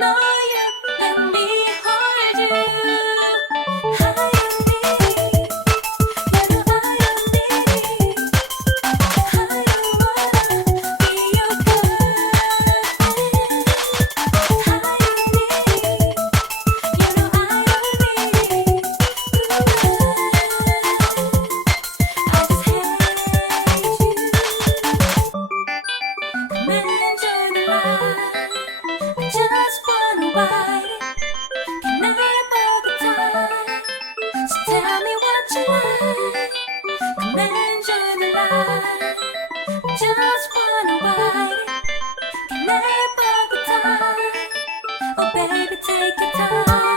know you, let me hold you. 하얀 니, 나도 하얀 니. I don't wanna be your girlfriend. 하얀 니, you know I don't need. I just hate you. 그만 주는 I just wanna ride it. Can I borrow the time? So tell me what you like. 그만 주는 I just wanna ride it. Can I borrow the time? Oh baby, take your time.